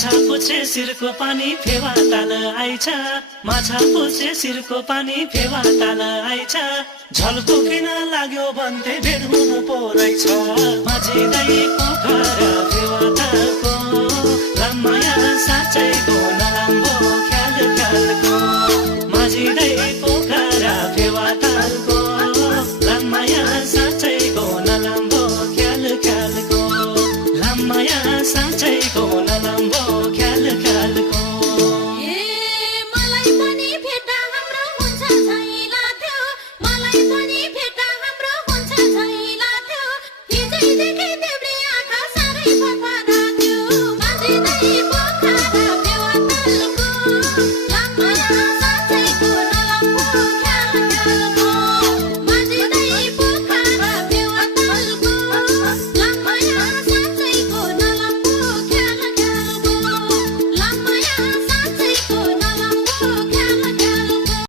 माछा पुछे सिरको पानी फेवा ताल आइछ माछा पुछे सिरको पानी फेवा ताल आइछ झल्को किन लाग्यो भन्थे भेट हुनु पो रहेछ माझी दाइको घर फेवा